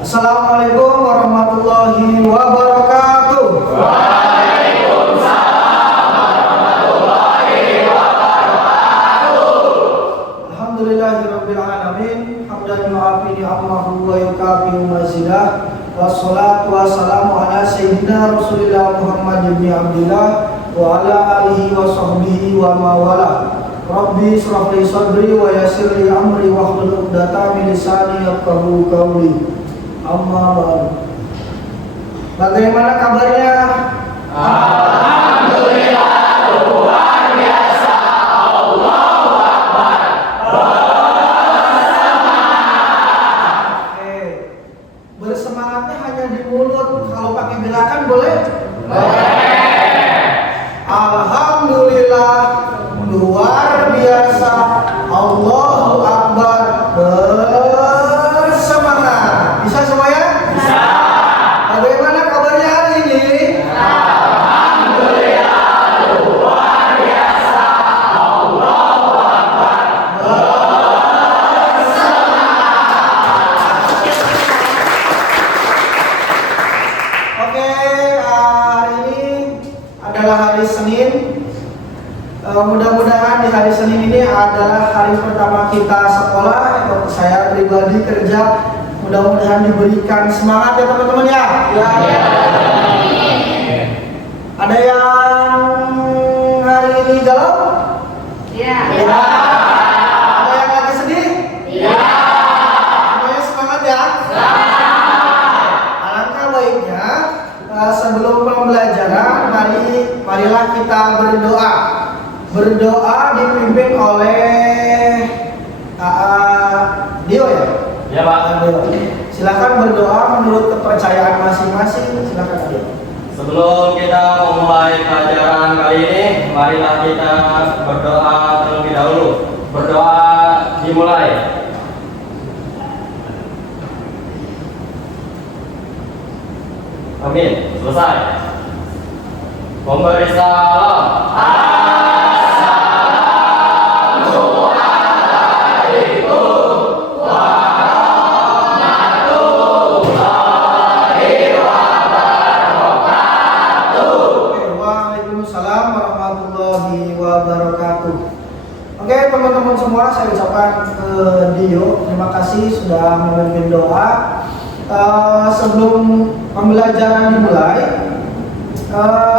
Assalamualaikum warahmatullahi wabarakatuh. Waalaikumsalam warahmatullahi wabarakatuh. Alhamdulillahirabbil alamin, hamdan yu'afi ni'amahu wa yukafi mazidah. Wassalatu wassalamu ala sayyidina Rasulillah Muhammad ibn Abdillah wa ala alihi wa sahbihi wa mawala. Rabbi israh li sadri wa yassir li amri wahlul 'uqdatam min lisani yafqahu qawli. Amma ba'du. Bagaimana kabarnya? Alhamdulillah, luar biasa. Allahu Akbar. Bersemangatnya hanya di mulut. Kalau pakai gerakan boleh? Alhamdulillah, luar biasa. Allahu Akbar. Bersemangat. Bisa semuanya? Bisa. Bagaimana kabarnya hari ini? Alhamdulillah, luar biasa. Allahu Akbar. Oke, hari ini adalah hari Senin. Mudah-mudahan di hari Senin ini adalah hari pertama kita sekolah. Untuk saya pribadi kerja, mudah-mudahan diberikan semangat ya teman-teman ya. Ada yang hari ini galau? Ya. Ada yang lagi sedih? Ya. Semuanya semangat ya. Alangkah baiknya sebelum pembelajaran, marilah kita berdoa. Berdoa dipimpin oleh Dio ya? Ya, Pak. Dio. Silakan berdoa menurut kepercayaan masing-masing. Silakan Dio. Sebelum kita memulai pelajaran kali ini, marilah kita berdoa terlebih dahulu. Berdoa dimulai. Amin. Selesai. Memberi salam. Assalamualaikum warahmatullahi wabarakatuh. Waalaikumsalam warahmatullahi wabarakatuh. Oke teman-teman semua, saya ucapkan ke Dio terima kasih sudah memimpin doa. Sebelum pembelajaran dimulai,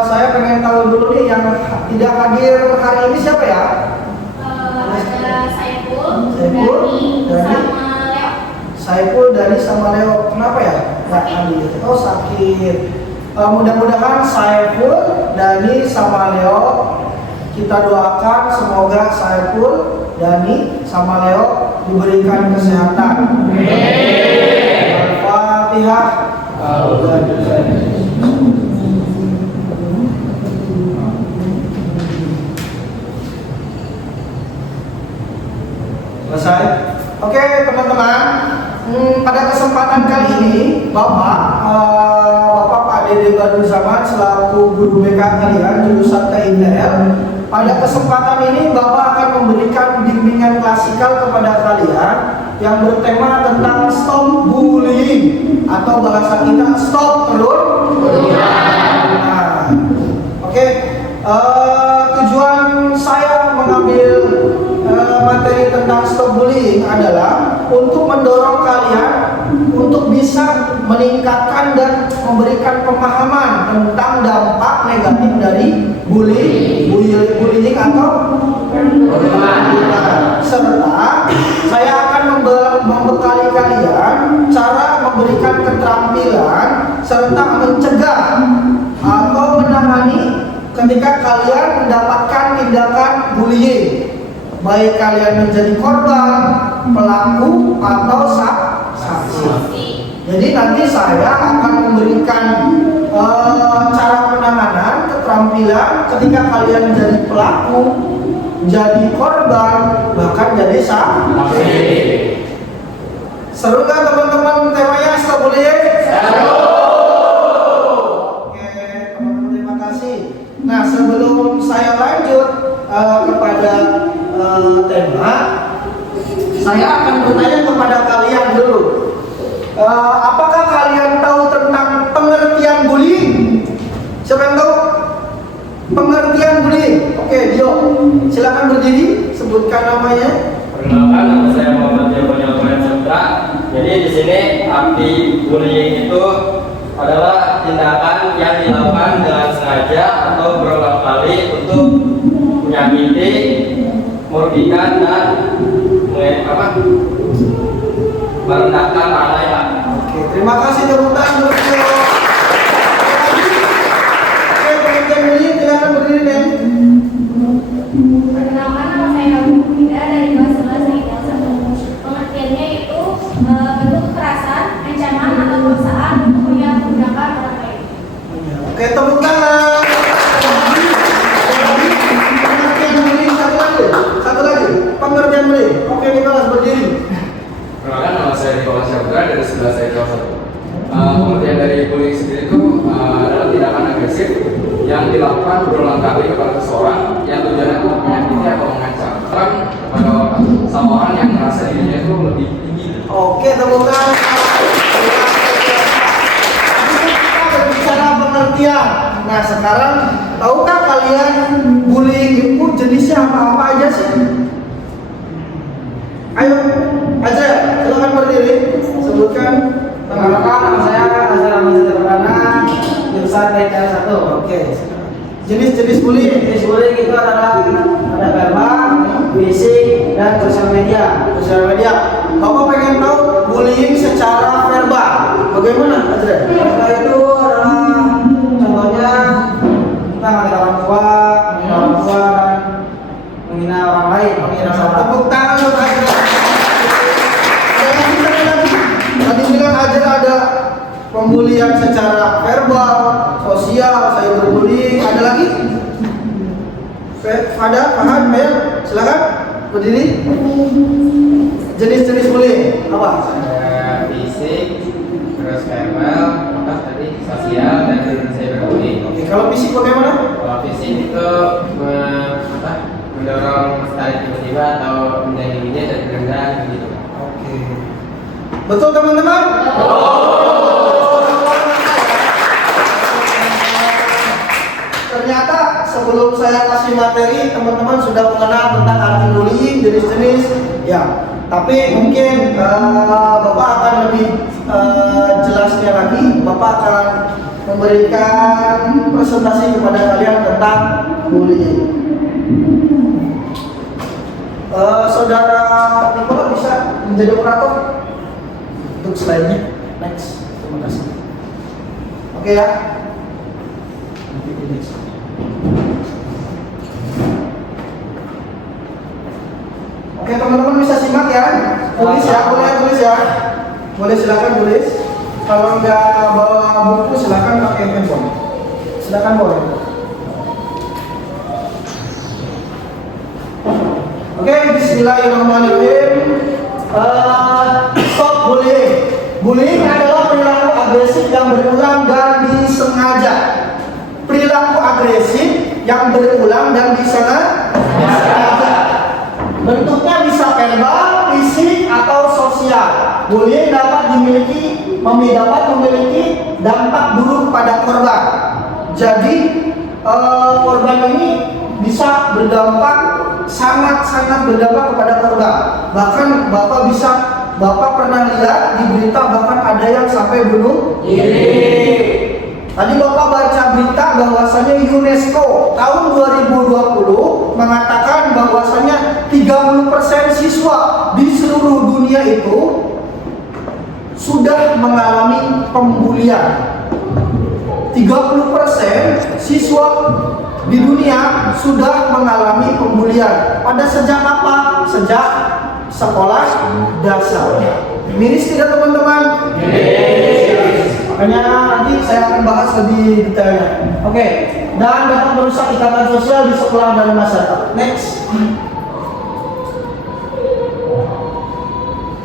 saya pengen tahu dulu nih yang tidak hadir hari ini siapa ya? Ada Saiful, Dani. sama Leo. Saiful, Dani sama Leo. Kenapa ya? Nggak hadir. Oh sakit. Mudah-mudahan Saiful, Dani sama Leo, kita doakan semoga Saiful, Dani sama Leo diberikan kesehatan. Al-Fatihah. Selesai. Oke teman-teman, pada kesempatan kali ini Bapak Pak Dede Badrul Zaman selaku guru BK kalian jurusan TIDL, pada kesempatan ini Bapak akan memberikan bimbingan klasikal kepada kalian yang bertema tentang stop bullying atau bahasa kita stop perundungan. Oke. Tujuan saya mengambil materi tentang stop bullying adalah untuk mendorong kalian untuk bisa meningkatkan dan memberikan pemahaman tentang dampak negatif dari bullying atau perundungan. Serta saya akan membekali kalian cara memberikan keterampilan serta mencegah atau menangani ketika kalian mendapatkan tindakan bullying, baik kalian menjadi korban, pelaku atau saksi. Jadi nanti saya akan memberikan cara penanganan, keterampilan ketika kalian menjadi pelaku, jadi korban, bahkan jadi saksi. Seru nggak teman-teman temanya stop bullying? Seru. Oke teman-teman, terima kasih. Nah sebelum saya lanjut kepada tema, saya akan bertanya kepada kalian dulu. Apakah Siapa yang tahu pengertian bullying? Oke, Dio, silakan berdiri, sebutkan namanya. Perkenalkan, nama saya Muhammad Dio Penyampaian Sabda. Jadi di sini arti bullying itu adalah tindakan yang dilakukan dengan sengaja atau berulang kali untuk menyakiti, merugikan dan merendahkan orang lain. Oke, terima kasih tepuk tangan untuk Dio. Oke, pengertian bullying, silakan berdiri deh. Perkenalkan, nama saya Abu Bida dari kelas 11 IPA 1. Pengertiannya itu bentuk kekerasan, ancaman atau paksaan untuk yang menggunakan orang lain. Oke, tepuk tangan. Pengertian bullying satu lagi. Pengertian bullying. Oke, Nicholas berdiri. Perkenalkan, nama saya Nicholas Syabra dari 11 saya kelas 1. Pengertian dari bullying sendiri itu adalah tindakan agresif yang dilakukan berulang kali kepada seseorang yang tujuannya untuk menyakiti atau mengancam kepada orang sama orang yang merasa dirinya itu lebih tinggi. Oke, tepuk tangan. Kita berbicara pengertian. Nah, sekarang tahukah kalian bullying itu jenisnya apa aja sih? Ayo, aja, silakan berdiri. Sebutkan. Perkenalkan, nama saya Azhar Ahmad Perdana, jurusan TKL 1. Oke. Jenis-jenis bullying. Jenis bullying itu adalah ada verbal, fisik, dan sosial media. Sosial media. Bapak pengen tahu bullying secara verbal. Bagaimana, Azra? Verbal itu adalah contohnya kita ngatain orang tua, dan menghina orang lain, menghina orang. Tepuk tangan untuk Azra. Tadi bilang Azra ada pembulian secara verbal, sosial, cyberbullying, ada lagi? Ada, Fahad, ayo, silakan berdiri. Jenis-jenis bullying apa? Ada fisik, terus verbal, tadi sosial, dan cyberbullying. Oke, kalau fisik bagaimana? Kalau fisik itu mendorong tarik tiba-tiba atau menjadi dan rendah gitu. Oke. Betul teman-teman? Ternyata sebelum saya kasih materi, teman-teman sudah mengenal tentang arti bullying, jenis-jenis. Ya, tapi mungkin Bapak akan lebih jelasnya lagi. Bapak akan memberikan presentasi kepada kalian tentang bullying. Saudara Nikola bisa menjadi operator untuk slide-nya. Next, terima kasih. Oke ya. Oke teman-teman bisa simak ya. Tulis ya, boleh tulis ya. Boleh silakan tulis. Kalau nggak bawa buku silakan pakai handphone. Silakan boleh. Oke, bismillahirrahmanirrahim. Stop bullying. Bullying adalah perilaku agresif yang berulang dan disengaja. Perilaku agresif yang berulang dan disengaja. Bentuknya bisa verbal, fisik, atau sosial. Bullying dapat memiliki dampak buruk pada korban. Jadi korban ini bisa berdampak sangat berdampak kepada korban. Bahkan Bapak pernah lihat di berita bahkan ada yang sampai bunuh diri. Tadi Bapak baca berita bahwasanya UNESCO tahun 2020 mengatakan bahwasanya 30% siswa di seluruh dunia itu sudah mengalami pembulian. 30% siswa di dunia sudah mengalami pembulian. Pada sejak apa? Sejak sekolah dasar. Miris tidak teman-teman? Makanya nanti saya akan bahas lebih detailnya. Oke. Dan dapat merusak ikatan sosial di sekolah dan masyarakat. Next.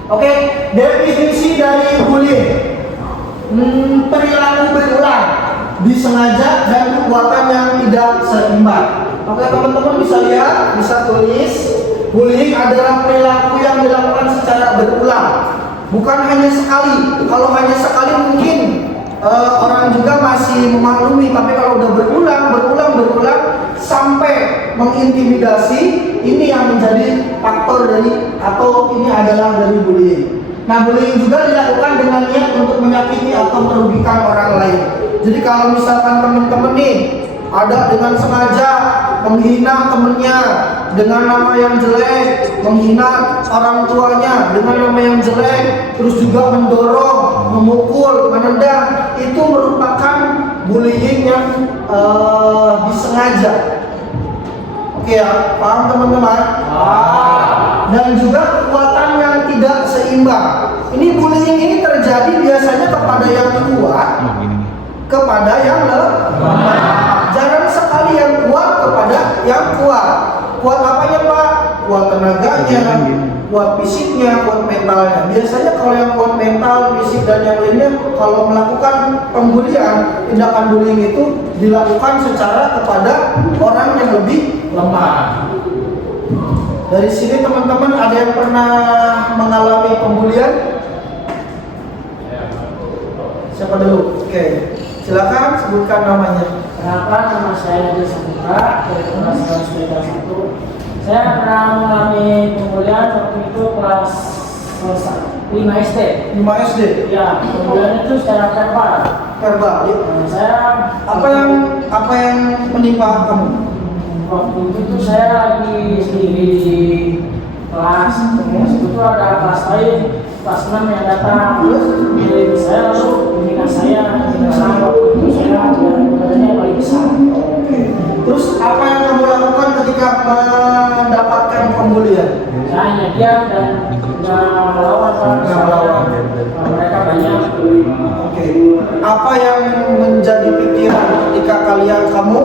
Oke, definisi dari bullying. Perilaku berulang, disengaja dan kekuatan yang tidak seimbang. Oke teman-teman bisa lihat, bisa tulis. Bullying adalah perilaku yang dilakukan secara berulang, bukan hanya sekali. Kalau hanya sekali mungkin orang juga masih masih memaklumi, tapi kalau udah berulang sampai mengintimidasi, ini yang menjadi faktor dari atau ini adalah dari bullying. Nah, bullying juga dilakukan dengan niat untuk menyakiti atau merugikan orang lain. Jadi kalau misalkan teman-teman nih ada dengan sengaja menghina temennya dengan nama yang jelek, menghina orang tuanya dengan nama yang jelek, terus juga mendorong, memukul, menendang, itu merupakan bullying yang disengaja. Oke ya, paham teman-teman? Dan juga kekuatan yang tidak seimbang. Ini bullying ini terjadi biasanya kepada yang kuat, kepada yang lemah. Jangan sekali yang kuat kepada yang kuat. Kuat apanya Pak? Kuat tenaganya, kuat fisiknya, kuat mentalnya. Biasanya kalau yang kuat mental, fisik dan yang lainnya, kalau melakukan pembulian, tindakan bullying itu dilakukan secara kepada orang yang lebih lemah. Dari sini teman-teman ada yang pernah mengalami pembulian? Siapa dulu? Oke, silakan sebutkan namanya. Kenapa nama saya Adi Saputra dari kelas 1. Saya pernah mengalami pembulian waktu itu kelas 5 SD. 5 SD. Ya, pembulian itu secara verbal. Verbal. Ya. Saya apa yang menimpa kamu? waktu itu saya lagi sendiri di kelas. Terus itu ada kelas lain, kelas 6 yang datang. Jadi saya lalu menghina saya. Waktu itu saya badannya paling besar. Terus apa yang kamu lakukan ketika mendapatkan pembulian? Saya hanya diam dan melawan. Mereka banyak. Oke. Apa yang menjadi pikiran ketika kamu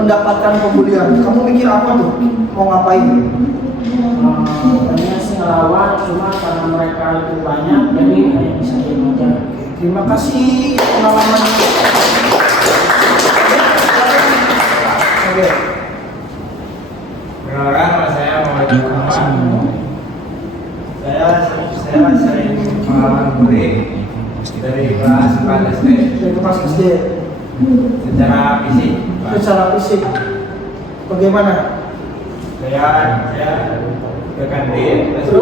mendapatkan pembulian? Kamu mikir apa tuh? Mau ngapain? Tadinya sih ngelawan, cuma karena mereka itu banyak, jadi hanya bisa diam aja. Terima kasih pengalamannya. Oke. Perkenalkan, nama saya Muhammad Muhammad. Saya sering mengalami bullying dari kelas 4 SD. Dari kelas SD. Secara fisik. Secara fisik. Bagaimana? Saya ke kantin, ada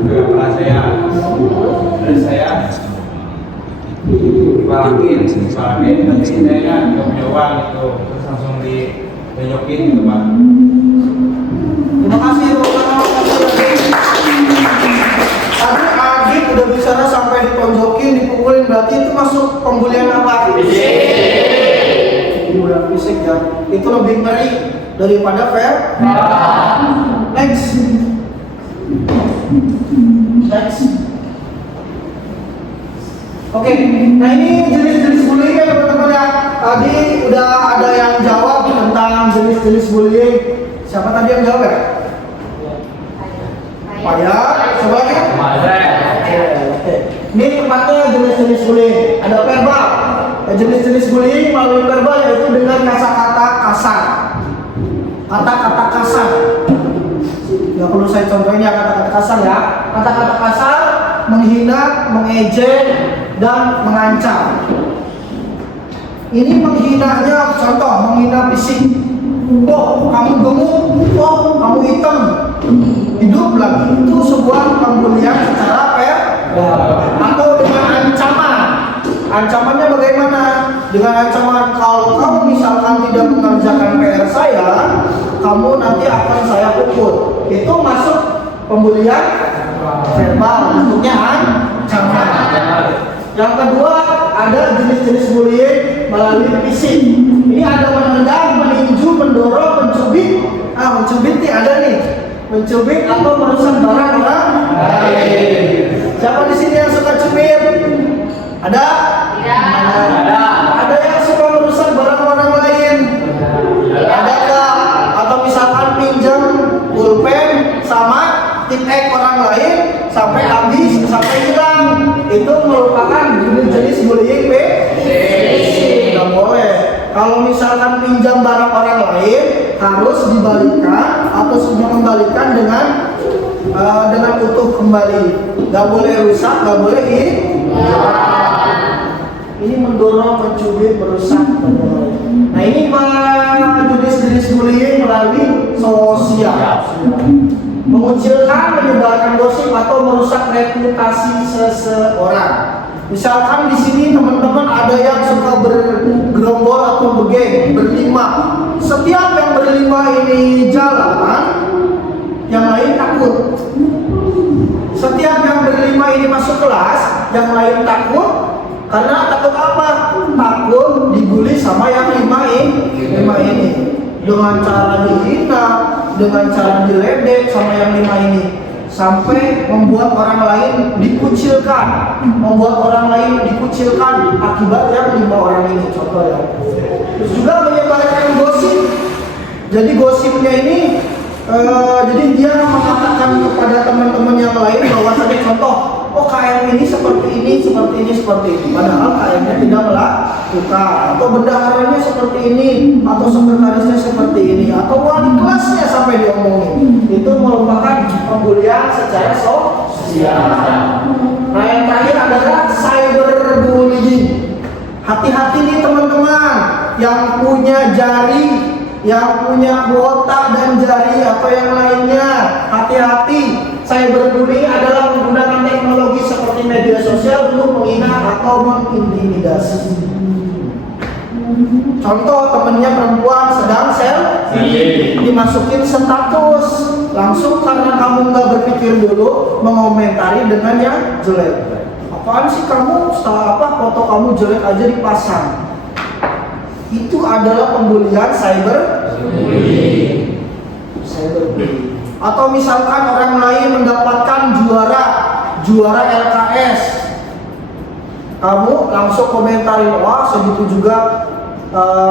ke kelas saya. Terus saya dipalakin, tapi saya nggak punya uang gitu, terus langsung ditunjukin gitu Pak. Terima kasih Tadi Adit udah bicara sampai ditonjokin, dipukulin, berarti itu masuk pembulian apa? Fisik. Pembulian fisik ya. Itu lebih ngeri daripada Next. Oke, nah ini jenis-jenis bullying ya teman-teman ya. Tadi udah ada yang jawab tentang jenis-jenis bullying. Siapa tadi yang jawab ya? Payah, coba ya. Oke. Ini tempatnya jenis-jenis bullying. Ada verbal. Jenis-jenis bullying melalui verbal yaitu dengan kata-kata kasar. Kata-kata kasar. Gak perlu saya contohin ya kata-kata kasar ya. Kata-kata kasar menghina, mengejek, dan mengancam. Ini menghinanya, contoh menghina fisik. Oh, kamu gemuk. Oh, kamu hitam. Hidup lagi. Itu sebuah pembulian secara atau dengan ancaman. Ancamannya bagaimana? Dengan ancaman kalau kamu misalkan tidak mengerjakan PR saya, kamu nanti akan saya pukul. Itu masuk pembulian verbal, bentuknya ancaman. Yang kedua ada jenis-jenis bullying melalui fisik. Ini ada menendang, meninju, mendorong, mencubit. Mencubit nih ada nih. Mencubit atau merusak barang orang lain. Siapa di sini yang suka cubit? Ada? Ada yang suka merusak barang orang lain? Adakah? Atau misalkan pinjam pulpen sama tip X orang lain sampai habis, sampai hilang, itu merupakan jenis-jenis bullying tidak boleh. Kalau misalkan pinjam barang orang lain harus dibalikan atau sudah mengembalikan dengan utuh kembali. Gak boleh rusak, gak boleh hilang. Ini mendorong, mencubit sulit, merusak dan lain-lain. Nah ini jenis-jenis bullying melalui sosial, mengucilkan, menyebarkan gosip atau merusak reputasi seseorang. Misalkan di sini teman-teman ada yang suka bergerombol atau bergeng, berlima. Setiap yang berlima ini jalan, yang lain takut. Setiap yang berlima ini masuk kelas, yang lain takut. Karena takut apa? Takut dibully sama yang lima ini. Dengan cara dihina, dengan cara diledek sama yang lima ini. Sampai membuat orang lain dikucilkan, akibat yang 5 orang ini, contoh ya. Terus juga menyebarkan gosip. Jadi gosipnya ini jadi dia mengatakan kepada teman-teman yang lain bahwasanya contoh, oh KM ini seperti ini. Padahal KM-nya tidak melakukan, atau bendaharanya seperti ini, atau sekretarisnya seperti ini, atau wali kelasnya sampai diomongin. Itu merupakan pembulian secara sosial. Nah yang terakhir adalah cyberbullying. Hati-hati nih teman-teman yang punya jari, yang punya kuota dan jari atau yang lainnya, hati-hati. Cyberbullying adalah menggunakan teknologi seperti media sosial untuk menghina atau mengintimidasi. Contoh, temennya perempuan sedang dimasukin status, langsung karena kamu nggak berpikir dulu mengomentari dengan yang jelek. Apaan sih kamu, foto kamu jelek aja dipasang. Itu adalah pembulian cyberbullying. Atau misalkan orang lain mendapatkan juara LKS, kamu langsung komentarin, wah segitu juga.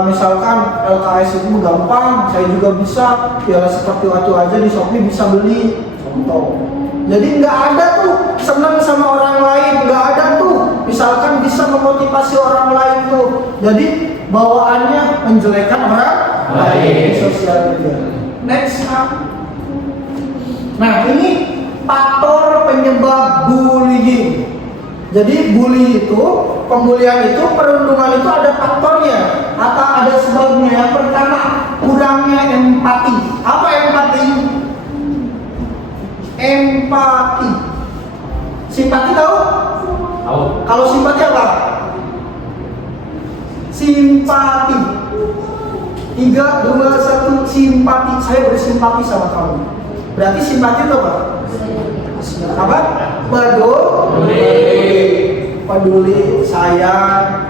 Misalkan LKS itu gampang, saya juga bisa, ya seperti waktu aja di Shopee bisa beli, contoh. Jadi nggak ada tuh senang sama orang lain, nggak ada tuh misalkan bisa memotivasi orang lain tuh. Jadi bawaannya menjelekan orang lain di sosial media. Next up. Nah ini faktor penyebab bullying. Jadi bully itu, pembulian itu, perundungan itu ada faktornya atau ada sebabnya. Yang pertama, kurangnya empati. Apa empati? Empati. Simpati tahu? Tahu. Kalau simpati apa? Simpati. 3, 2, 1, simpati. Saya bersimpati sama kamu. Berarti simpati itu apa? Apa? Peduli, sayang.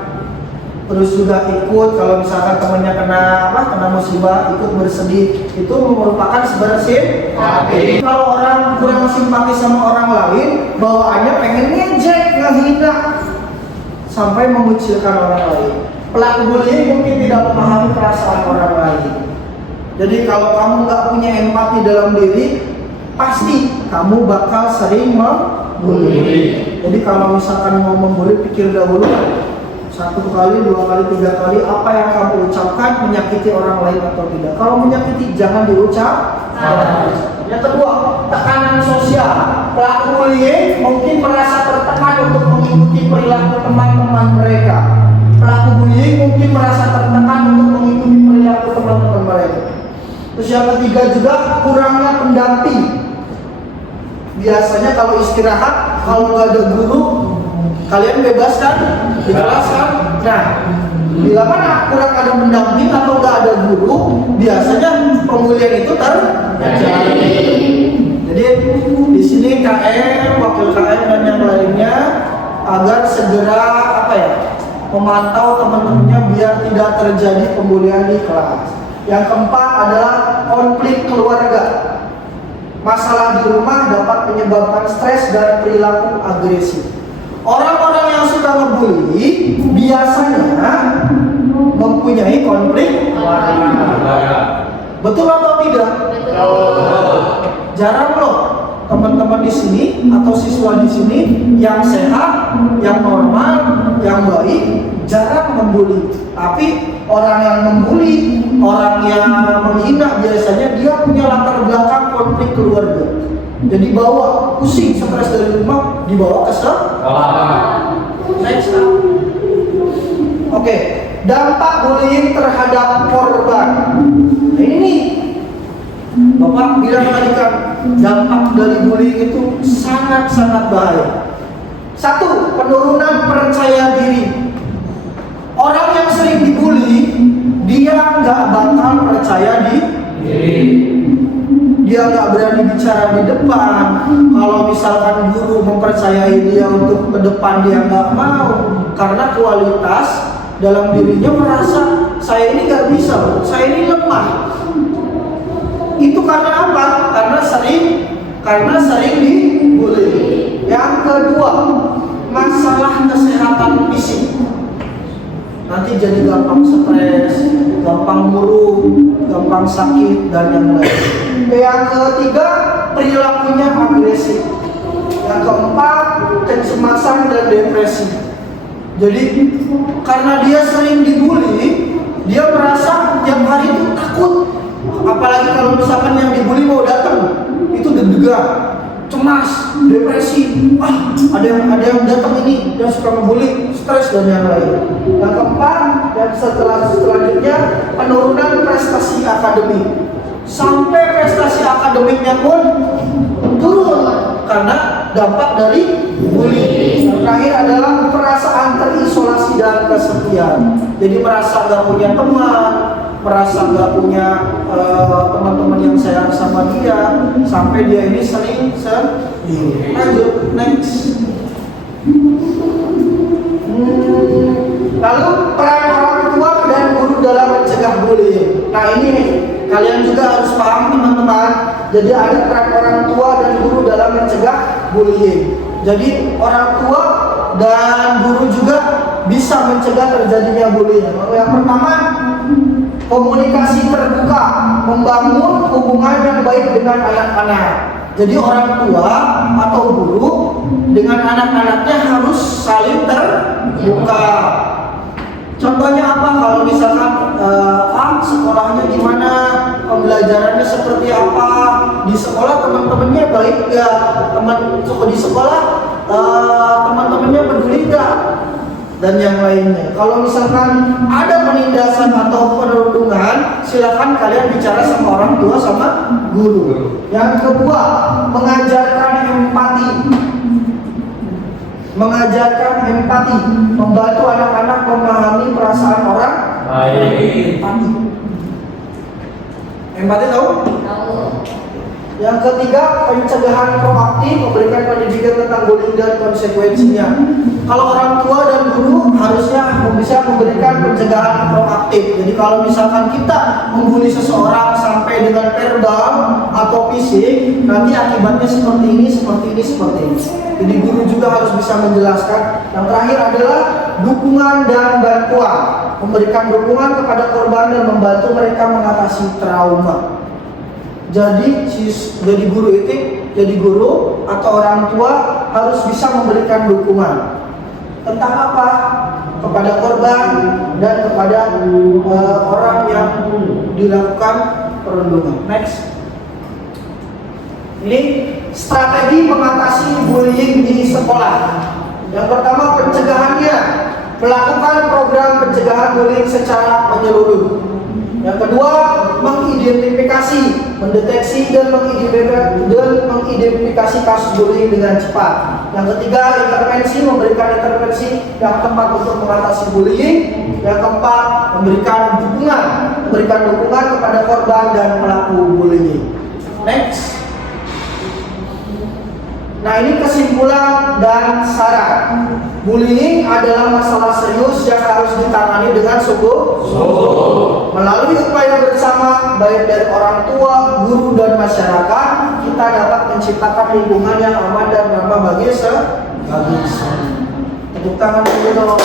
Terus juga ikut kalau misalkan temannya kena musibah, ikut bersedih. Itu merupakan sebenarnya simpati. Kalau orang kurang simpati sama orang lain, bawaannya pengen ngejek, ngehina, sampai mengucilkan orang lain. Pelaku bullying mungkin tidak memahami perasaan orang lain. Jadi kalau kamu nggak punya empati dalam diri, pasti kamu bakal sering membuli. Jadi kalau misalkan mau membuli, pikir dahulu 1 kali, 2 kali, 3 kali apa yang kamu ucapkan menyakiti orang lain atau tidak. Kalau menyakiti jangan diucap. Yang kedua, tekanan sosial. Pelaku bullying mungkin merasa tertekan untuk mengikuti perilaku teman-teman mereka. Pelaku bullying mungkin merasa tertekan untuk mengikuti perilaku teman-teman mereka. Terus yang ketiga juga kurangnya pendamping. Biasanya kalau istirahat, kalau nggak ada guru, kalian bebas kan? Dijelaskan. Nah, bila mana kurang ada pendamping atau nggak ada guru, biasanya pembulian itu terjadi. Jadi di sini KM, wakil KM dan yang lainnya agar segera memantau teman-temannya biar tidak terjadi pembulian di kelas. Yang keempat adalah konflik keluarga. Masalah di rumah dapat menyebabkan stres dan perilaku agresif. Orang-orang yang suka ngebully biasanya mempunyai konflik keluarga. Betul atau tidak? Jarang loh teman-teman di sini atau siswa di sini yang sehat, yang normal, yang baik, jarang membuli. Tapi orang yang membuli, orang yang menghina biasanya dia punya latar belakang konflik keluarga. Jadi bawa pusing, stres dari rumah dibawa ke sekolah. Next. Oke. dampak bullying terhadap korban. Nah, ini nih, Bapak bilang tadi kan dampak dari bullying itu sangat-sangat bahaya. Satu, penurunan percaya diri. Orang yang sering dibully, dia nggak bakal percaya diri. Dia nggak berani bicara di depan. Kalau misalkan guru mempercayai dia untuk ke depan, dia nggak mau karena kualitas dalam dirinya merasa saya ini nggak bisa, saya ini lemah. Itu karena apa? Karena sering dibully. Yang kedua, masalah kesehatan fisik. Nanti jadi gampang stres, gampang murung, gampang sakit dan yang lain. Yang ketiga, perilakunya agresif. Yang keempat, kecemasan dan depresi. Jadi karena dia sering dibully, dia merasa tiap hari itu takut. Apalagi kalau misalkan yang dibully mau datang, itu deg-degan, cemas, depresi. Ada yang datang ini yang suka ngebully, stres dan yang lain. Yang keempat dan selanjutnya, penurunan prestasi akademik. Sampai prestasi akademiknya pun turun karena dampak dari bullying. Yang terakhir adalah perasaan terisolasi dan kesepian. Jadi merasa gak punya teman, merasa gak punya teman-teman yang sayang sama dia, sampai dia ini sering sendiri. Lanjut, next. Lalu peran orang tua dan guru dalam mencegah bullying. Nah ini nih, kalian juga harus paham teman-teman. Jadi ada peran orang tua dan guru dalam mencegah bullying. Jadi orang tua dan guru juga bisa mencegah terjadinya bullying. Yang pertama, komunikasi terbuka, membangun hubungan yang baik dengan anak-anak. Jadi orang tua atau guru dengan anak-anaknya harus saling terbuka. Contohnya apa? Kalau misalkan sekolahnya gimana, pembelajarannya seperti apa, di sekolah teman-temannya baik nggak, di sekolah teman-temannya peduli nggak, dan yang lainnya. Kalau misalkan ada penindasan atau perundungan, silakan kalian bicara sama orang tua sama guru. Yang kedua, mengajarkan empati. Membantu anak-anak memahami perasaan orang lain. Empati tahu? Yang ketiga, pencegahan proaktif, memberikan pendidikan tentang bullying dan konsekuensinya. Kalau orang tua dan guru harusnya bisa memberikan pencegahan proaktif. Jadi kalau misalkan kita membuli seseorang sampai dengan verbal atau fisik, nanti akibatnya seperti ini. Jadi guru juga harus bisa menjelaskan. Yang terakhir adalah dukungan dan bantuan, memberikan dukungan kepada korban dan membantu mereka mengatasi trauma. Jadi guru atau orang tua harus bisa memberikan dukungan tentang apa? Kepada korban dan kepada orang yang dilakukan perundungan. Next. Ini strategi mengatasi bullying di sekolah. Yang pertama, pencegahannya, melakukan program pencegahan bullying secara menyeluruh. Yang kedua, mengidentifikasi, mendeteksi dan mengidentifikasi kasus bullying dengan cepat. Yang ketiga, intervensi, memberikan intervensi yang tepat untuk mengatasi bullying. Yang keempat, memberikan dukungan kepada korban dan pelaku bullying. Next. Nah, ini kesimpulan dan saran. Bullying adalah masalah serius yang harus ditangani dengan sungguh-sungguh. Melalui upaya bersama, baik dari orang tua, guru, dan masyarakat, kita dapat menciptakan lingkungan yang aman dan ramah bagi semua. Tepuk tangan dulu dong.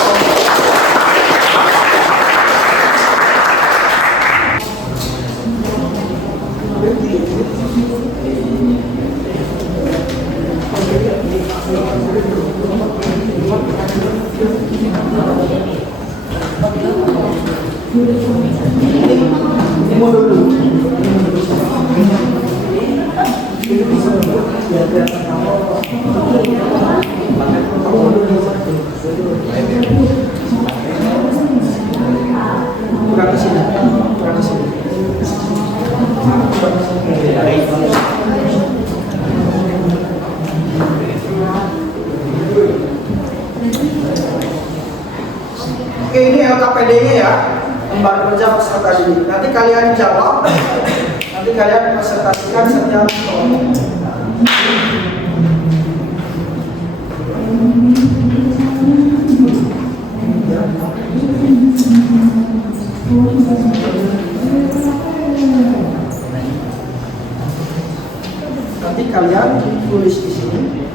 Oke, ini LKPD-nya ya, lembar kerja peserta didik. Nanti kalian jawab, nanti kalian presentasikan setiap soal. Nanti kalian tulis di sini.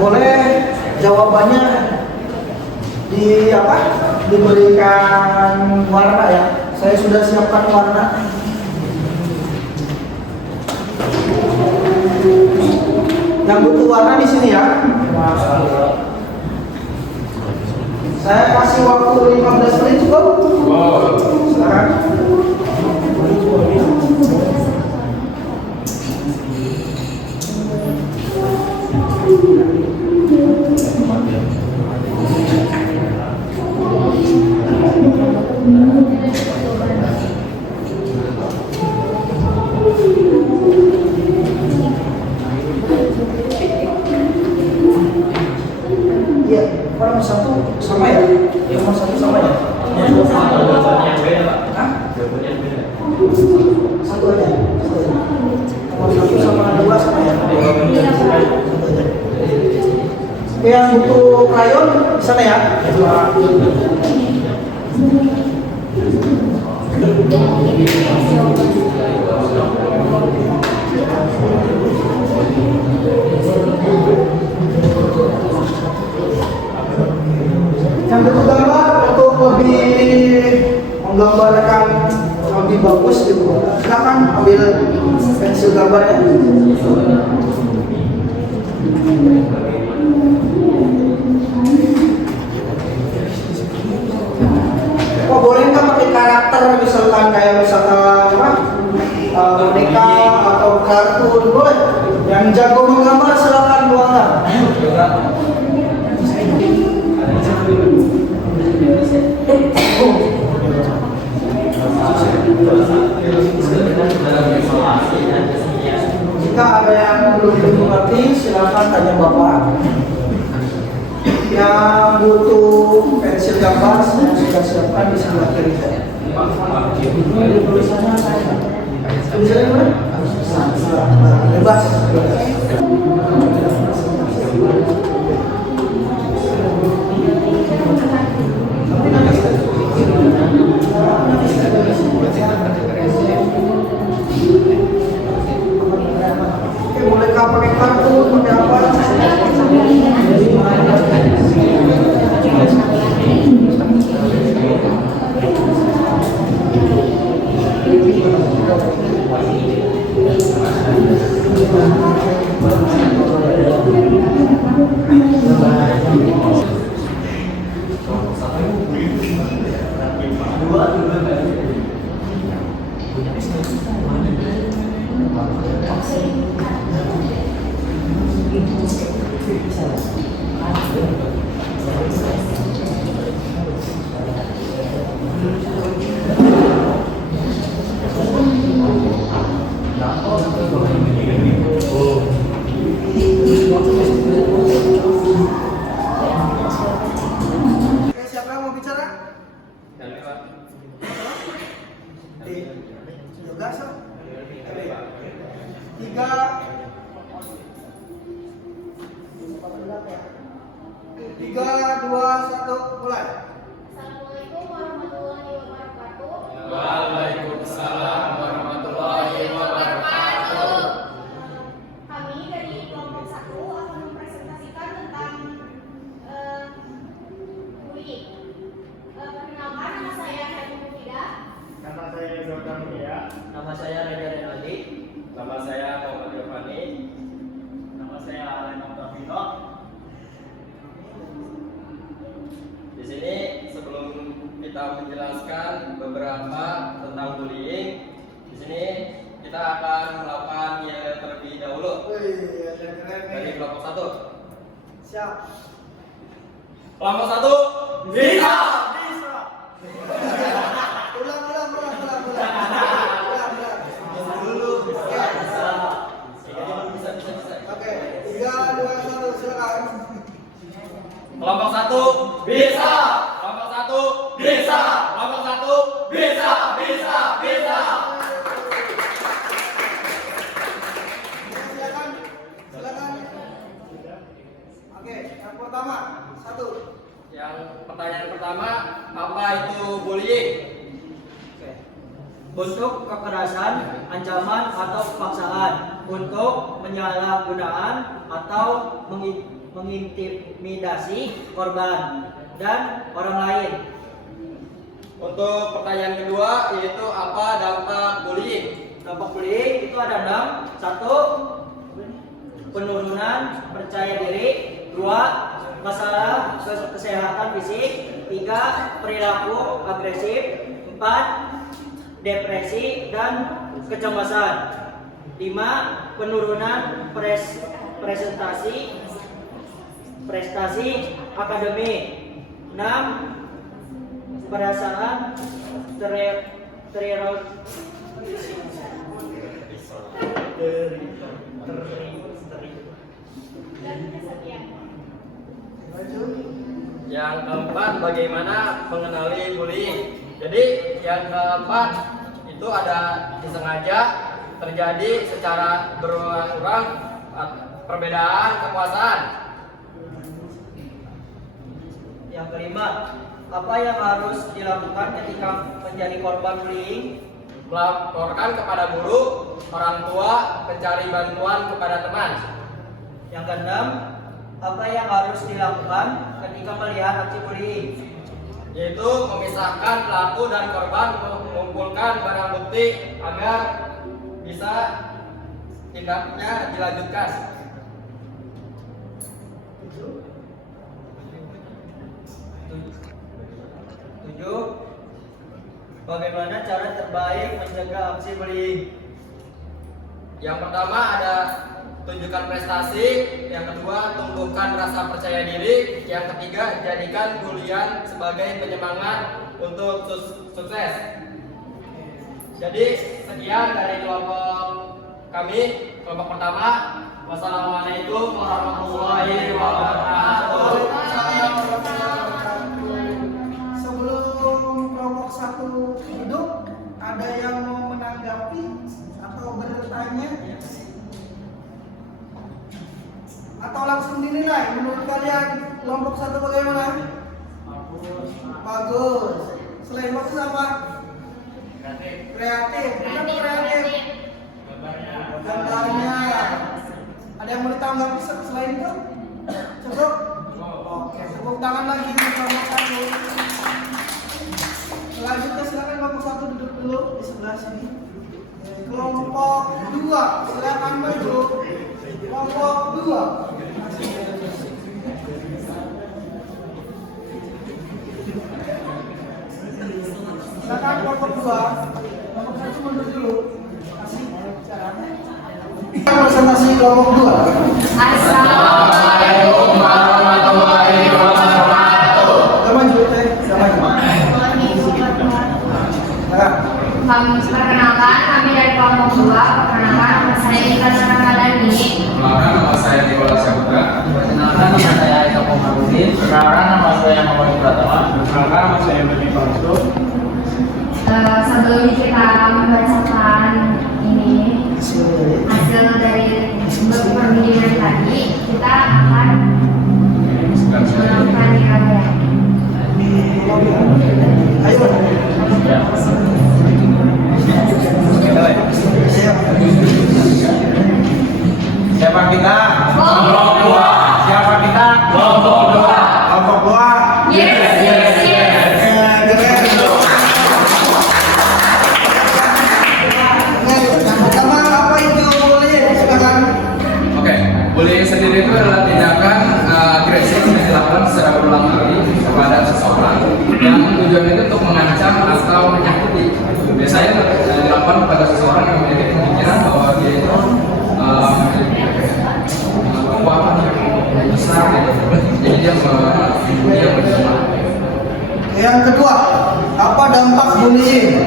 Boleh jawabannya di apa? Diberikan warna ya. Saya sudah siapkan warna. Yang butuh warna di sini ya. Saya kasih waktu 15 menit cukup. Silakan. Iya, nomor satu sama ya? Nomor satu sama ya? Jawabannya beda, Pak. Hah? Jawabannya beda. Satu aja. Nomor satu sama dua sama ya? Satu aja. Oke, yang butuh krayon di sana ya? Yang butuh gambar untuk lebih menggambarkan lebih bagus gitu, silakan ambil pensil gambarnya. Oh, boleh nggak pakai karakter misalkan kayak misalkan apa? Boneka atau kartun boleh. Yang jago menggambar silakan luangkan. Jika ada yang belum mengerti, silakan tanya Bapak. Yang butuh pensil gambar, saya sudah siapkan di sebelah kiri saya. Tulisannya mana? Bebas. Oke, bolehkah pakai kartu, pakai apa? Oke, siapa yang mau bicara? Kami, Pak. Yoga, so? Tiga. Tiga, dua, satu, mulai. Assalamualaikum warahmatullahi wabarakatuh. Waalaikumsalam warahmatullahi wabarakatuh. Kami dari kelompok 1 akan mempresentasikan tentang bullying. Perkenalkan, nama saya Hadi Mufidah. Nama saya Jordan Mulia. Nama saya Rega Renaldi. Nama saya Muhammad Giovanni. Nama saya Alan Octavino. Di sini sebelum kita menjelaskan beberapa tentang bullying, di sini kita akan melakukan YLL terlebih dahulu Wih, keren dari nih. kelompok 1. Siap. Kelompok 1 bisa. Ulang. satu bisa. Kelompok satu bisa. Kelompok satu bisa. Silakan. Oke, yang pertama, satu. Yang pertanyaan pertama, apa itu bullying? Bentuk kekerasan, ancaman atau paksaan untuk penyalahgunaan atau mengintimidasi korban dan orang lain. Untuk pertanyaan kedua, yaitu apa dampak bullying? Dampak bullying itu ada 6. 1. Penurunan percaya diri. 2. Masalah kesehatan fisik. 3. Perilaku agresif. 4. Depresi dan kecemasan. 5. Penurunan prestasi akademik. 6. Perasaan Yang keempat, bagaimana mengenali bullying? Jadi yang keempat itu ada disengaja terjadi secara berulang-ulang perbedaan kekuasaan. Yang kelima, apa yang harus dilakukan ketika menjadi korban bullying? Melaporkan kepada guru, orang tua, mencari bantuan kepada teman. Yang keenam, apa yang harus dilakukan ketika melihat aksi bullying? Yaitu memisahkan pelaku dan korban, mengumpulkan barang bukti agar bisa tindaknya dilanjutkan. 7. Bagaimana cara terbaik mencegah aksi bullying? Yang pertama ada tunjukkan prestasi, yang kedua tumbuhkan rasa percaya diri, yang ketiga jadikan bulian sebagai penyemangat untuk sukses. Jadi sekian dari kelompok kami. Kelompok pertama, wassalamualaikum warahmatullahi wabarakatuh. Sebelum kelompok satu hidup, ada yang mau menanggapi atau bertanya? Atau langsung dinilai? Menurut kalian kelompok satu bagaimana? Bagus. Selain bagus apa? Kreatif. Kenapa kreatif? Gambarnya. Ada yang mau ditanggapi selain itu? Cukup? Oke, tepuk tangan lagi untuk kelompok satu. Selanjutnya silakan kelompok satu duduk dulu di sebelah sini. Kelompok dua silakan maju. Kelompok dua. Silakan kelompok dua. Kelompok satu mundur dulu. Kasih caranya. Presentasi kelompok dua. Assalamualaikum warahmatullahi wabarakatuh. Perkenalkan, kami dari kelompok 2. Perkenalkan, nama saya Ikan Ramadhani. Perkenalkan, nama saya Nicholas Saputra. Perkenalkan, nama saya Eka Pomarudin. Perkenalkan, nama saya Muhammad Pratama. Perkenalkan, nama saya Beni Palsu. Sebelum kita membacakan ini hasil dari perbincangan tadi, kita akan melakukan dialog. Ayo. Siapa kita? Kelompok dua. Siapa kita? Kelompok dua. Kelompok dua. Yes. Yang pertama apa itu bullying? Silakan. Oke, bullying sendiri itu adalah tindakan agresif yang dilakukan secara berulang kali kepada seseorang yang tujuannya itu untuk mengancam atau menyakiti. Biasanya dilakukan kepada seseorang yang memiliki pemikiran bahwa dia itu kekuatan yang besar gitu. Jadi dia menjadi. Yang kedua, apa dampak bullying?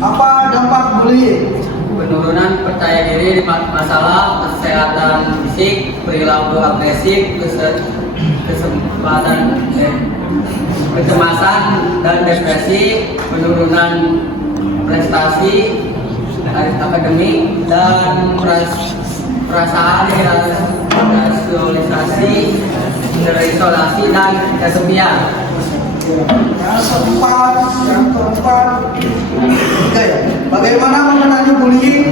Apa dampak bullying? Penurunan percaya diri, masalah kesehatan fisik, perilaku agresif, kecemasan dan depresi, penurunan prestasi akademik dan perasaan rasiolisasi, isolasi dan kesepian. Yang keempat, oke, bagaimana mengenali bullying?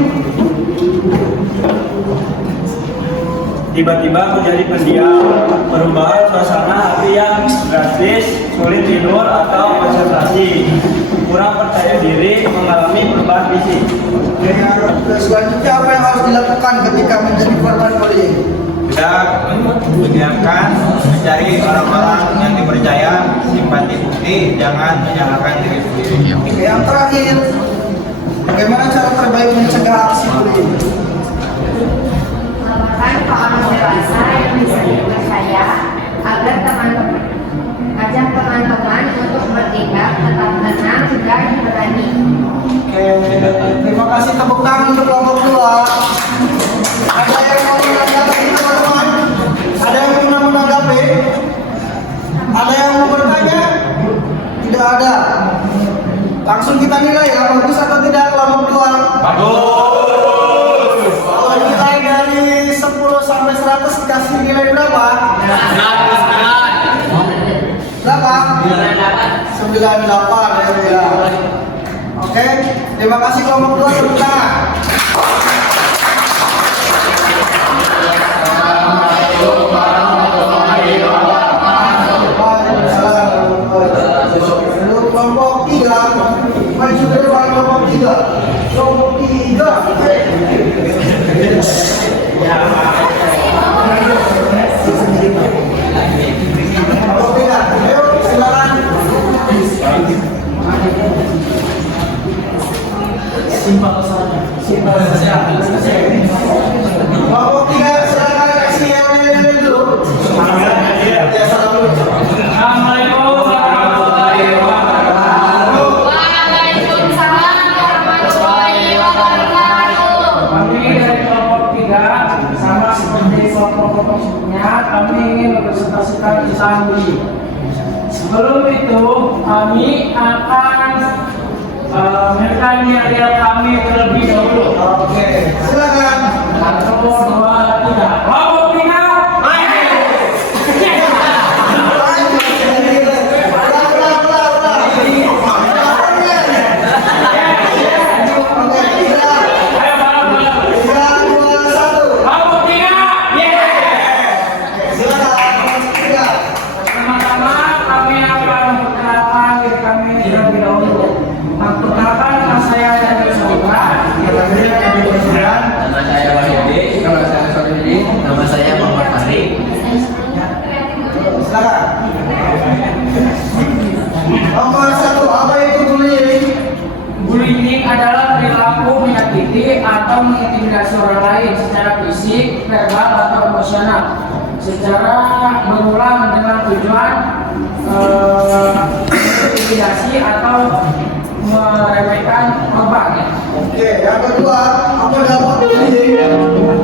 Tiba-tiba menjadi pendiam, perubahan suasana hati yang drastis, sulit tidur atau konsentrasi, kurang percaya diri, mengalami perubahan fisik. Oke, selanjutnya apa yang harus dilakukan ketika menjadi korban bullying? Tidak mendiamkan, mencari orang-orang yang dipercaya, simpati bukti, jangan menyalahkan diri sendiri. Oke, yang terakhir, bagaimana cara terbaik mencegah aksi bullying? Melaporkan ke orang dewasa yang bisa dipercaya agar ajak teman-teman untuk bertindak tetap tenang dan berani. Oke, terima kasih, tepuk tangan untuk kelompok 2. Ada yang mau menanggapi, teman-teman? Ada yang mau menanggapi? Ada yang mau bertanya? Tidak ada. Langsung kita nilai ya, bagus atau tidak kelompok 2? Bagus. Kalau nilai dari 10 sampai 100 dikasih nilai berapa? Berapa? 98 ya. Oke, terima kasih kelompok 2, tepuk tangan. Lalu kelompok 3, maju ke depan kelompok 3. Kelompok 3. Kelompok 3, ayo silakan. Simpel saja. Kelompok 3, silakan kasih yang nilai dulu. Ya, salam dulu. Assalamualaikum warahmatullahi wabarakatuh. Waalaikumsalam warahmatullahi wabarakatuh. Kami dari kelompok 3 sama seperti kelompok-kelompok sebelumnya, kami ingin mempresentasikan kisah bullying. Sebelum itu, kami akan mengenalkan nilai kami terlebih dahulu. Oke, silakan. Nomor 2, 3. Kelompok 3. Pertama-tama kami akan memperkenalkan diri kami terlebih dahulu. Perkenalkan, nama saya Daniel Saudara. Nama saya Wahyudi. Nama saya Sodiri. Nama saya Muhammad Fahri. Silakan. Nomor 1, apa itu bullying? Bullying adalah perilaku menyakiti atau mengintimidasi orang lain secara fisik, verbal, atau emosional secara berulang dengan tujuan intimidasi atau meremehkan korban. Oke, yang kedua, apa dampak bullying?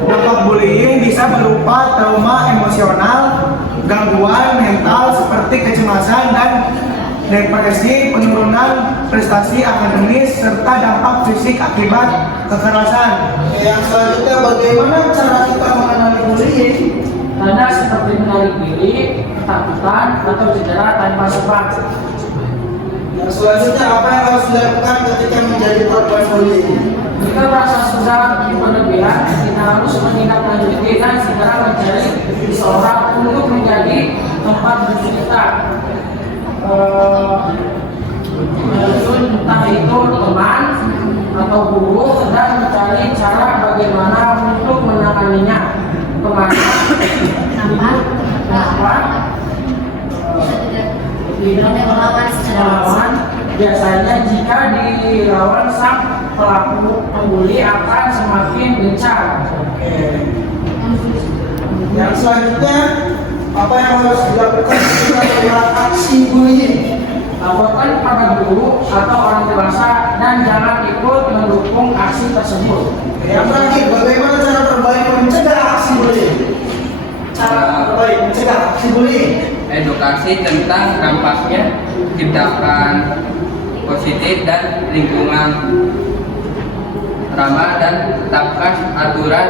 Dampak bullying bisa berupa trauma emosional, gangguan mental seperti kecemasan dan depresi, penurunan prestasi akademis, serta dampak fisik akibat kekerasan. Oke, yang selanjutnya, bagaimana cara kita mengenali bullying? Tanda seperti menarik diri, ketakutan, atau cedera tanpa sebab. Yang selanjutnya, apa yang harus dilakukan ketika menjadi korban bullying? Jika merasa sudah berlebihan, kita harus menindaklanjuti dan segera mencari seseorang untuk menjadi tempat bercerita. Entah itu teman atau guru, dan mencari cara bagaimana untuk menanganinya. Kemana? Melawan. Biasanya jika dilawan, sang pelaku pembuli akan semakin gencar. Yang selanjutnya, apa yang harus dilakukan ketika melihat aksi bullying? Laporkan kepada guru atau orang dewasa dan jangan ikut mendukung aksi tersebut. Yang terakhir, bagaimana cara terbaik mencegah aksi bullying? Cara terbaik mencegah aksi bullying? edukasi tentang dampaknya ciptakan positif dan lingkungan ramah dan tetapkan aturan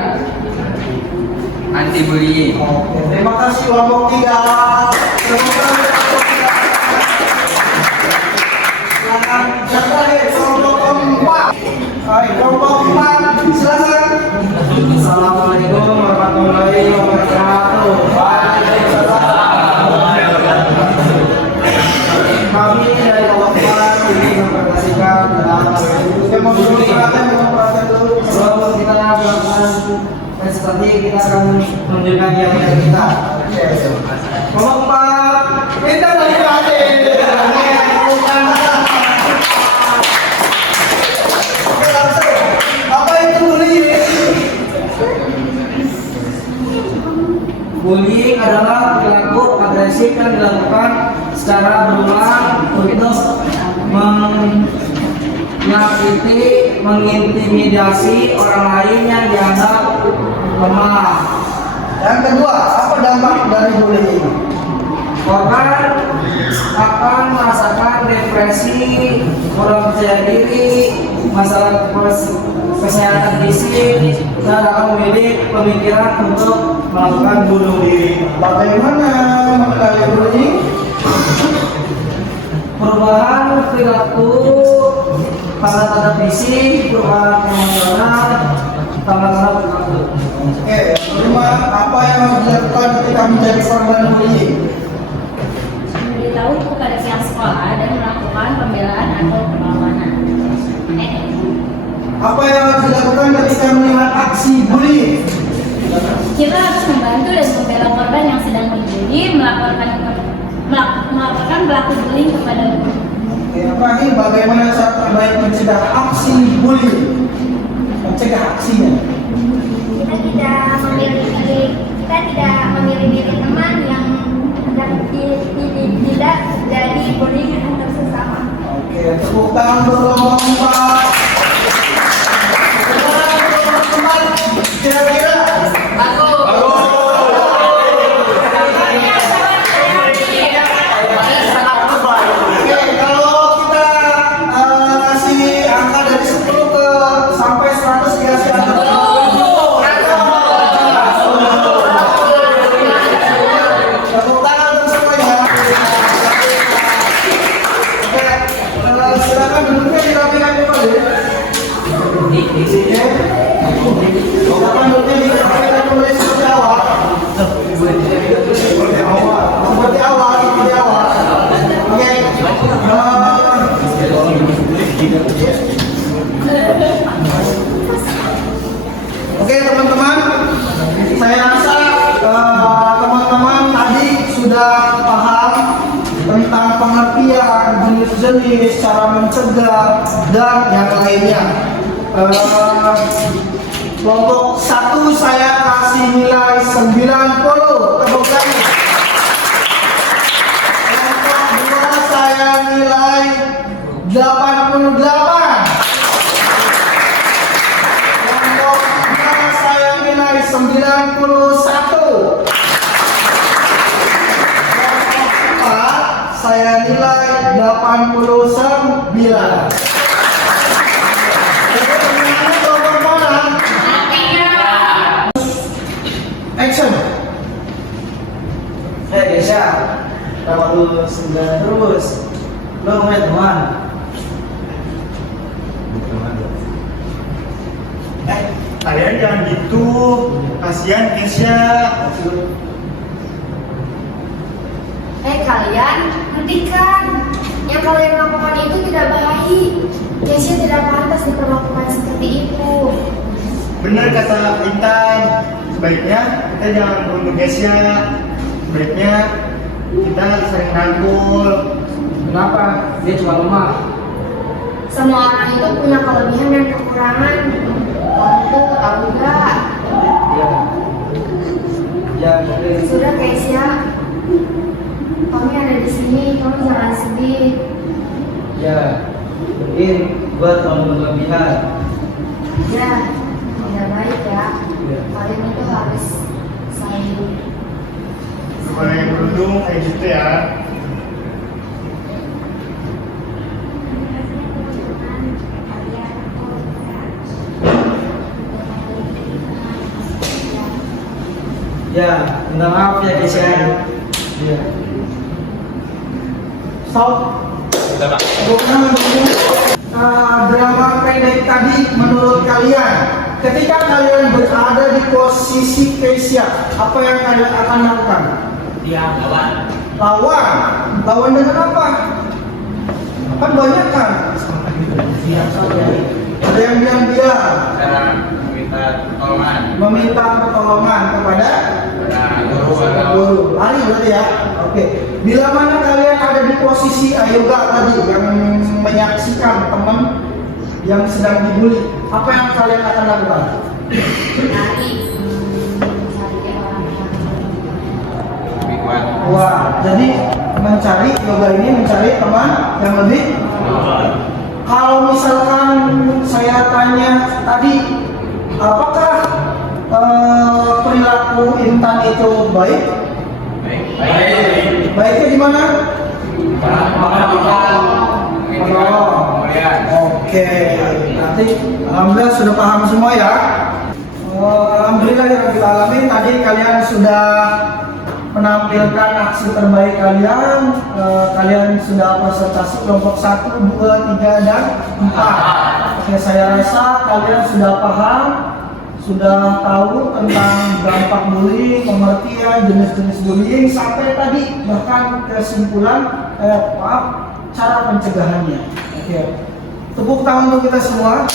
anti bullying. Oke, terima kasih kelompok 3. Silakan yang terakhir kelompok 4. Baik, kelompok 4 silakan. Assalamualaikum warahmatullahi wabarakatuh. Kami dari kelompok 4 ingin mempresentasikan Yang mau dulu silakan, yang mau dulu. sebelum kita melakukan presentasi, kita akan menunjukkan yang kita. Kelompok 4 kita lagi apa itu bullying? Bullying adalah perilaku agresif yang dilakukan secara berulang untuk menyakiti, mengintimidasi orang lain yang dianggap lemah. Yang kedua, apa dampak dari bullying? Korban akan merasakan depresi, kurang percaya diri, masalah kesehatan fisik, dan akan memiliki pemikiran untuk melakukan bunuh diri. Bagaimana mengenali bullying? Perubahan perilaku, tanda-tanda fisik, perubahan emosional, tanda-tanda perilaku. Oke, kelima, apa yang harus dilakukan ketika menjadi korban bullying? Memberitahu kepada pihak sekolah dan melakukan pembelaan atau perlawanan. Apa yang harus dilakukan ketika melihat aksi bullying? Kita harus membantu dan membela korban yang sedang dibully, melaporkan pelaku bullying kepada guru. Oke, yang terakhir, bagaimana cara terbaik mencegah aksi bullying? Mencegah aksinya. Kita tidak memilih teman yang tidak jadi bullying antar sesama. Oke, tepuk tangan untuk kelompok 4. Kira-kira Oke teman-teman, saya rasa teman-teman tadi sudah paham tentang pengertian jenis-jenis cara mencegah dan yang lainnya. Kelompok 1 saya kasih nilai 90, tepuk tangan. Kelompok 2 saya nilai 88. Saya nilai 91. Saya nilai 89. Action. Desya, dapat lu 9 terus. Lu ngeliat teman. Kalian jangan gitu, kasihan Kesya. Kalian hentikan. Yang kalian lakukan itu tidak baik. Keisha tidak pantas diperlakukan seperti itu. Benar kata Intan, sebaiknya kita jangan bunuh Kesya. Sebaiknya kita sering rangkul. Kenapa? Dia cuma lemah. Semua orang itu punya kelebihan dan kekurangan. Kamu tuh tahu nggak? Ya, Sudah Keisha, kami ada di sini. Kamu jangan sedih. ya, mungkin gua terlalu berlebihan. Ya, tidak baik ya. Kalian itu harus saling Sebagai beruntung kayak gitu ya. Ya, minta maaf ya guys ya. Iya. Stop. Drama pendek tadi menurut kalian, ketika kalian berada di posisi Keisha, apa yang kalian akan lakukan? Lawan dengan apa? Kan banyak kan? Ada yang bilang dia meminta pertolongan kepada guru. Lari berarti ya. Oke. Bila mana kalian ada di posisi Ayoga tadi yang menyaksikan teman yang sedang dibully, apa yang kalian akan lakukan? Wah, jadi mencari yoga ini mencari teman yang lebih. Kalau misalkan saya tanya tadi, apakah perilaku Intan itu baik? Baiknya di mana? Oke, nanti alhamdulillah sudah paham semua ya. Alhamdulillah ya Rabbil Alamin, tadi kalian sudah menampilkan aksi terbaik kalian. Kalian sudah presentasi kelompok 1, 2, 3, dan 4. Oke, saya rasa kalian sudah paham, sudah tahu tentang dampak bullying, pengertian jenis-jenis bullying, sampai tadi bahkan kesimpulan cara pencegahannya. Oke, tepuk tangan untuk kita semua.